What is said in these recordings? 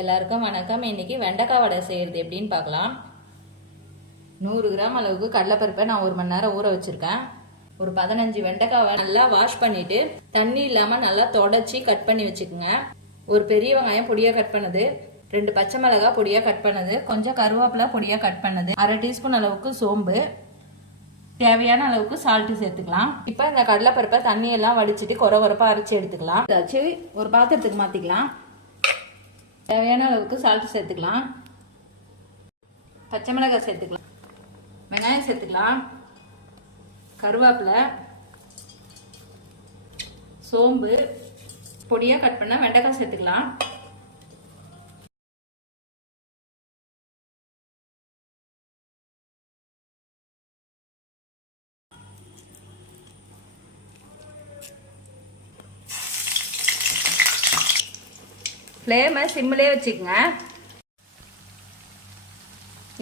எல்லாருக்கும் வணக்கம். இன்னைக்கு வெண்டைக்காய் வடை செய்கிறது எப்படின்னு பார்க்கலாம். நூறு கிராம் அளவுக்கு கடலைப்பருப்பை நான் ஒரு மணி நேரம் ஊற வச்சுருக்கேன். ஒரு பதினஞ்சு வெண்டைக்காவை நல்லா வாஷ் பண்ணிட்டு தண்ணி இல்லாமல் நல்லா தொடச்சி கட் பண்ணி வச்சுக்கோங்க. ஒரு பெரிய வெங்காயம் பொடியாக கட் பண்ணது. ரெண்டு பச்சை மிளகாய் பொடியாக கட் பண்ணது. கொஞ்சம் கருவேப்பிலை பொடியாக கட் பண்ணது. அரை டீஸ்பூன் அளவுக்கு சோம்பு. தேவையான அளவுக்கு சால்ட்டு சேர்த்துக்கலாம். இப்போ இந்த கடலைப்பருப்பை தண்ணியெல்லாம் வடிச்சிட்டு குறை குறப்பாக அரைச்சி எடுத்துக்கலாம். வச்சு ஒரு பாத்திரத்துக்கு மாற்றிக்கலாம் தேவையான அளவுக்கு சால்ட் சேர்த்துக்கலாம். பச்சை மிளகாய் சேர்த்துக்கலாம். வெங்காயம் சேர்த்துக்கலாம். கருவேப்பிலை சோம்பு பொடியாக கட் பண்ண வெண்டைக்காய் சேர்த்துக்கலாம். ஃப்ளேமை சிம்மிலே வச்சுக்கோங்க.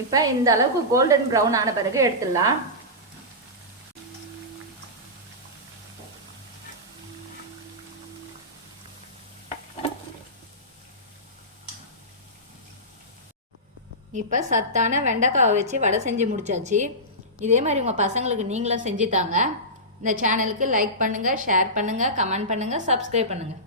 இப்போ இந்த அளவுக்கு கோல்டன் ப்ரௌன் ஆன பிறகு எடுத்துடலாம். இப்போ சத்தான வெண்டைக்காவை வச்சு வடை செஞ்சு முடிச்சாச்சு. இதே மாதிரி உங்கள் பசங்களுக்கு நீங்களும் செஞ்சு தாங்க. இந்த சேனலுக்கு லைக் பண்ணுங்கள் ஷேர் பண்ணுங்கள் கமெண்ட் பண்ணுங்கள் சப்ஸ்கிரைப் பண்ணுங்கள்